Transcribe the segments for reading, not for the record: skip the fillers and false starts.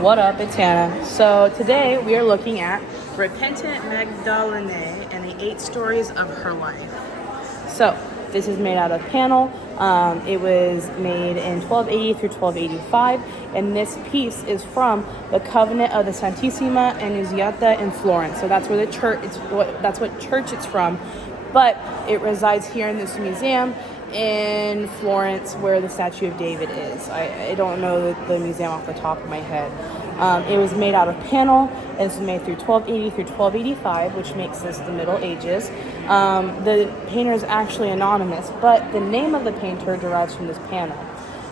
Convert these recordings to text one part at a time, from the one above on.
What up, it's Hannah. So today we are looking at Repentant Magdalene and the 8 stories of her life. So this is made out of panel. It was made in 1280 through 1285, and this piece is from the Convent of the Santissima Annunziata in Florence. So that's where the church. That's what church it's from, but it resides here in this museum in Florence where the statue of David is. I don't know the museum off the top of my head. It was made out of panel, and this was made through 1280 through 1285, which makes this the Middle Ages. The painter is actually anonymous, but the name of the painter derives from this panel.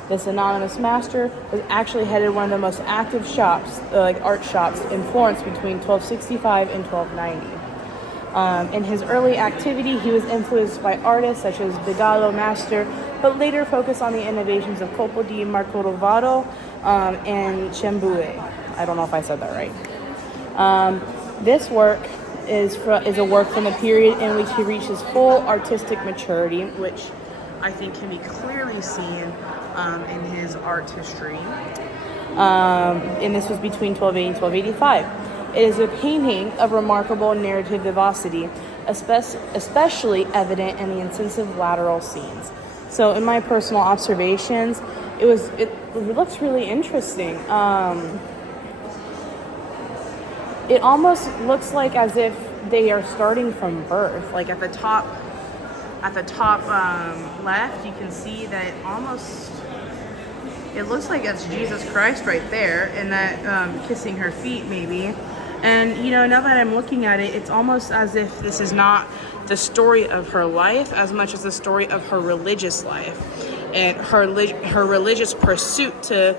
This anonymous master was actually headed one of the most active shops, like art shops, in Florence between 1265 and 1290. In his early activity, he was influenced by artists such as Bigallo Master, but later focused on the innovations of Colpo di Marcorovado and Cembue. I don't know if I said that right. This work is a work from the period in which he reached his full artistic maturity, which I think can be clearly seen in his art history. And this was between 1280 and 1285. It is a painting of remarkable narrative vivacity, especially evident in the incisive lateral scenes. So in my personal observations, it looks really interesting. It almost looks like as if they are starting from birth. Like at the top left, you can see that it looks like it's Jesus Christ right there, and that kissing her feet maybe. And, now that I'm looking at it, it's almost as if this is not the story of her life as much as the story of her religious life and her religious pursuit to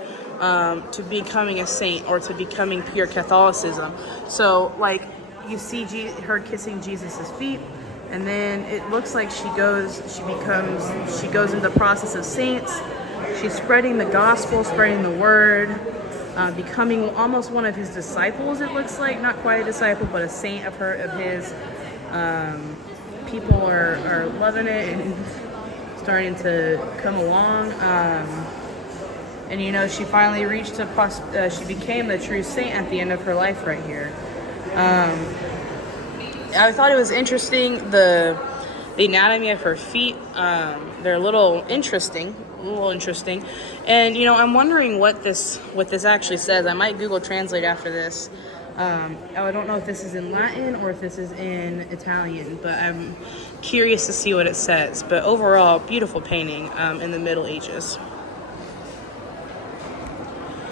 becoming a saint or to becoming pure Catholicism. So, like, you see her kissing Jesus's feet, and then it looks like she goes into the process of saints. She's spreading the gospel, spreading the word, becoming almost one of his disciples, it looks like. Not quite a disciple, but a saint of his. People are loving it and starting to come along. And she finally reached she became the true saint at the end of her life right here. I thought it was interesting, the anatomy of her feet. They're a little interesting. And I'm wondering what this actually says. I might Google Translate after this. I don't know if this is in Latin or if this is in Italian, but I'm curious to see what it says. But overall, beautiful painting in the Middle Ages.